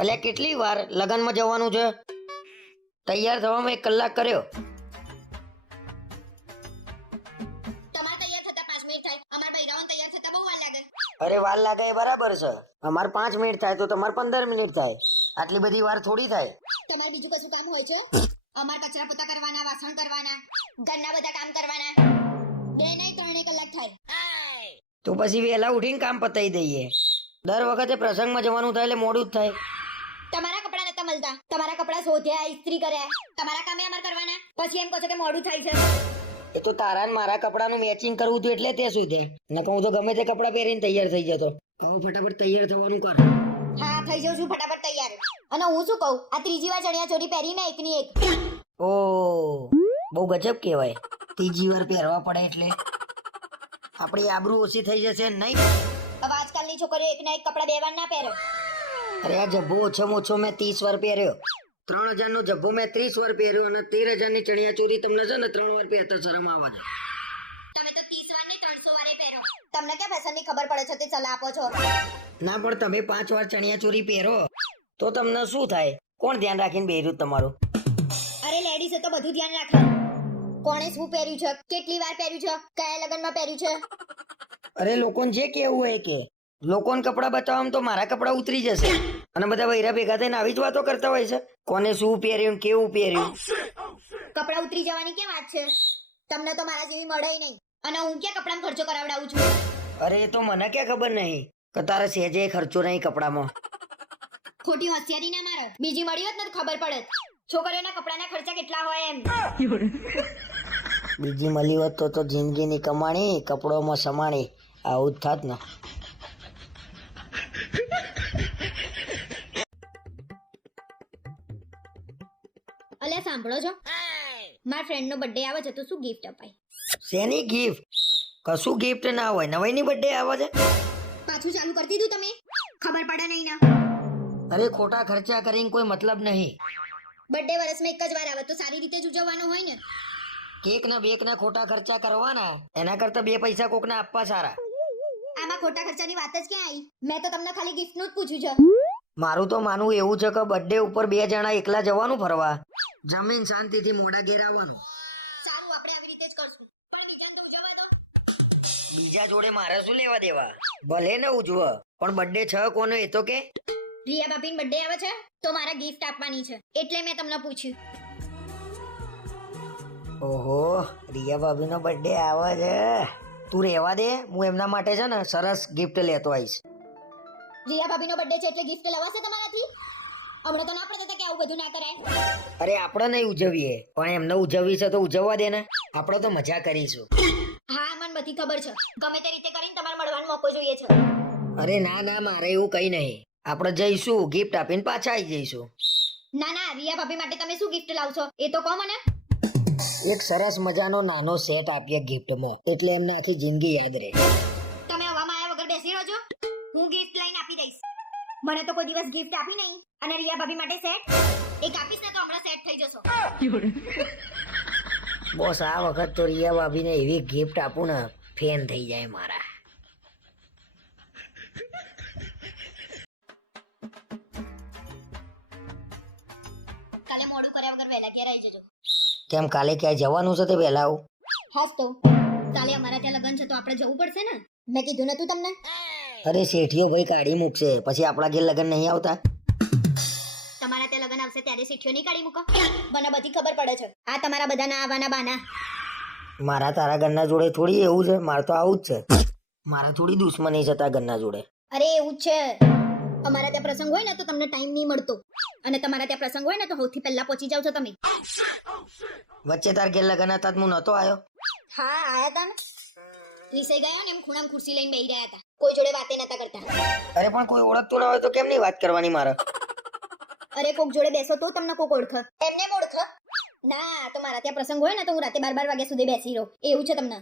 અલ્યા કેટલી વાર લગનમાં જવાનું છે? તૈયાર થવામાં 1 કલાક કર્યો. તમારે તૈયાર થતા 5 મિનિટ થાય, અમાર બૈરાઓને તૈયાર થતા બહુ વાર લાગે. અરે વાર લાગે એ બરાબર છે. અમાર 5 મિનિટ થાય તો તમારે 15 મિનિટ થાય. આટલી બધી વાર થોડી થાય. તમારે બીજું કશું કામ હોય છે? અમાર કચરા પોતા કરવાના, વાસણ કરવાના, ઘરના બધા કામ કરવાના. 2 નહીં 3 કલાક થાય. તો પછી વહેલા ઉઠીને કામ પતાવી દઈએ. દર વખતે પ્રસંગમાં જવાનું થાય એટલે મોડું જ થાય. તમારા કપડા નતા મળતા, તમારા કપડા શોધ્યા, ઇસ્ત્રી કર્યા, તમારા કામે અમાર કરવાના, પછી એમ કહો છો કે મોડું થાય છે. એ તો તારા ને મારા કપડાનું મેચિંગ કરવું હતું એટલે તે શું છે. નકર હું તો ગમે તે કપડાં પહેરીને તૈયાર થઈ જતો. હવે ફટાફટ તૈયાર થવાનું કર. હા થઈ જાઉં છું ફટાફટ તૈયાર. અને હું શું કહું, આ ત્રીજી વાર ચણિયા ચોરી પહેરી મેં એકની એક. ઓ બહુ ગજબ કહેવાય. ત્રીજી વાર પહેરવા પડે એટલે આપણી આબરૂ ઓછી થઈ જશે નહીં. હવે આજકાલની છોકરીઓ એકના એક કપડા 2 વાર ના પહેરે. અરે આ જબ્બો ઓછામાં ઓછો મેં 30 વાર પહેર્યો. 3000 નો જબ્બો મેં 30 વાર પહેર્યો અને 13000 ની ચણિયા ચોરી તમને છે ને 3 વાર પહેરતા શરમ આવે છે. તમે તો 30 વાર નહીં 300 વારે પહેરો. તમને ક્યાં ફેશનની ખબર પડે છે તે સલાહ આપો છો? ના પણ તમે 5 વાર ચણિયા ચોરી પહેરો તો તમને શું થાય? કોણ ધ્યાન રાખીને બેર્યું તમારું? અરે લેડીઝે તો બધું ધ્યાન રાખે. કોણે શું પહેર્યું છે, કેટલી વાર પહેર્યું છે, કયા લગનમાં પહેર્યું છે. અરે લોકોને જે કેવું હોય કે લોકોને કપડા બતાવવામાં તો મારા કપડા ઉતરી જશે અને બધા વૈરા ભેગા થઈને આવી જ વાતો કરતા હોય છે. કોને શું પહેર્યું કેવું પહેર્યું. કપડા ઉતરી જવાની કે વાત છે? તમને તો મારા જેવી મળે નહીં. અને હું ક્યાં કપડામાં ખર્ચો કરાવડાવું છું? અરે એ તો મને ક્યાં ખબર નહીં કે તારે સહેજે ખર્ચો નહીં કપડામાં. ખોટી હોશિયારી ના મારે. બીજી મળી હોત ને તો ખબર પડે છોકરીઓના કપડાના ખર્ચા કેટલા હોય એમ. બીજી મળી હોત તો જિંદગીની કમાણી કપડોમાં સમાણી આવું જ થાત ને. અલ્યા સાંભળો છો, મારા ફ્રેન્ડનો બર્થડે આવે છે તો શું ગિફ્ટ અપાય? શેની ગિફ્ટ? કશું ગિફ્ટ ના હોય. નવાઈની બર્થડે આવે છે. પાછું ચાલુ કરી દીધું તમે? ખબર પડે નહીં ના. અરે ખોટા ખર્ચા કરીને કોઈ મતલબ નહીં. બર્થડે વર્ષમાં એક જ વાર આવે તો સારી રીતે જ ઉજવવાનો હોય ને. કેક ના બેક ના ખોટા ખર્ચા કરવાના એના કરતા 2 પૈસા કોકને આપવા સારા. આમાં ખોટા ખર્ચાની વાત જ ક્યાં આવી? મેં તો તમને ખાલી ગિફ્ટનું જ પૂછ્યું છે. મારું તો માનવું એવું છે કે બર્થડે ઉપર 2 જણા એકલા જવાનું ફરવા, જમીન શાંતિથી મોડા ઘેર આવવાનું. સારું આપણે આવી રીતે જ કરશું. બીજા જોડે મારે શું લેવા દેવા? ભલે ને ઉજવ પણ બર્થડે છે કોનો એ તો કે. રિયા ભાભીનો બર્થડે આવે છે તો મારા ગિફ્ટ આપવાની છે એટલે મેં તમને પૂછ્યું. ઓહો રિયા ભાભીનો બર્થડે આવે છે. તું રહેવા દે, હું એમના માટે છે ને સરસ ગિફ્ટ લેતો આવીશ. રિયા ભાભીનો બર્થડે છે એટલે ગિફ્ટ લવાશે તમારાથી? હમણાં તો ના પડતા હતા કે આવું બધું ના કરાય. અરે આપણે નહીં ઉજવીએ પણ એમને ઉજવવી છે તો ઉજવવા દે ને. આપણે તો મજા કરીશું. હા મને બધી ખબર છે. ગમે તે રીતે કરીને તમારે મળવાનો મોકો જોઈએ છે. અરે ના ના મારે એવું કઈ નહીં. આપણે જઈશું ગિફ્ટ આપીને પાછા આવી જઈશું. ના ના રિયા ભાભી માટે તમે શું ગિફ્ટ લાવશો એ તો કહો મને. એક સરસ મજાનો નાનો સેટ આપીએ ગિફ્ટમાં એટલે એમને આખી જિંદગી યાદ રહે. તમે હવામાં આયા વગર બેસી રહો છો. હું ગિફ્ટ લઈને આપી દઈશ. મને તો કોઈ દિવસ ગિફ્ટ આપી નહીં અને રિયા ભાભી માટે સેટ એક આપીશ ને તો હમણાં સેટ થઈ જશો. બોસ આ વખત તો રિયા ભાભીને એવી ગિફ્ટ આપું ને ફેન થઈ જાય મારા. કાલે મોડું કર્યા વગર વહેલા ઘેર આવી જજો. કેમ કાલે ક્યાંય જવાનું છે તે વહેલા આવું? હાસ તો કાલે અમારા ત્યાં લગન છે તો આપણે જવું પડશે ને. મેં કીધું નતું તમને? અરે શેઠીઓ ભાઈ કાઢી મૂકશે પછી આપણા ઘેર લગન નહીં આવતા. તમારા ત્યાં લગન આવશે ત્યારે શીઠીઓ નહીં કાઢી મૂકો. મને બધી ખબર પડે છે. આ તમારા બધાના આવવાના બાના. મારા તારા ઘરના જોડે થોડી એવું છે. મારે તો આવું જ છે. મારે થોડી દુશ્મની છે તારા ઘરના જોડે. અરે એવું જ છે. અમારા ત્યાં પ્રસંગ હોય ને તો તમને ટાઈમ નહીં મળતો અને તમારા ત્યાં પ્રસંગ હોય ને તો સૌથી પહેલા પહોંચી જાવ છો તમે. વચ્ચે તાર ઘેર લગન હતા હું નતો આવ્યો. હા આયા હતા ને. રીસાઈ ગયા ને એમ ખૂણામાં ખુરશી લઈને બેહી રહ્યા હતા. કોઈ જોડે વાતે નતા કરતા. અરે પણ કોઈ ઓળખતું ના હોય તો કેમ નહીં વાત કરવાની મારે? અરે કોક જોડે બેસો તો તમને કોક ઓળખ. એમને ઓળખ ના તો મારા ત્યાં પ્રસંગ હોય ને તો હું રાતે 12 વાગ્યા સુધી બેસી રહું. એવું છે તમને?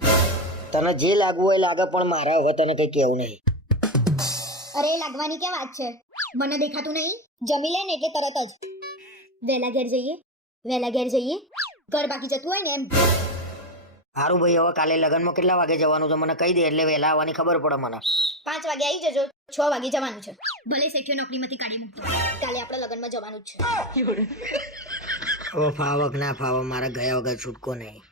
તને જે લાગવું હોય લાગે પણ મારે હવે તને કઈ કેવું નહીં. અરે લાગવાની કે વાત છે? મને દેખાતું નહીં? જમી લે ને એટલે તરત જ વહેલા ઘેર જઈએ. વહેલા ઘેર જઈએ. ઘર બાકી જતું હોય ને એમ. સારું ભાઈ, હવે કાલે લગ્નમાં કેટલા વાગે જવાનું છે મને કહી દે, એટલે વહેલા આવવાની ખબર પડે મને. 5 વાગે આવી જજો, 6 વાગે જવાનું છે. ભલે શેઠિયો નોકરીમાંથી કાઢી મૂકતો, કાલે આપણે લગ્નમાં જવાનું જ છે. હવે ફાવક ના ફાવક, મારા ગયા વગર છૂટકો નહીં.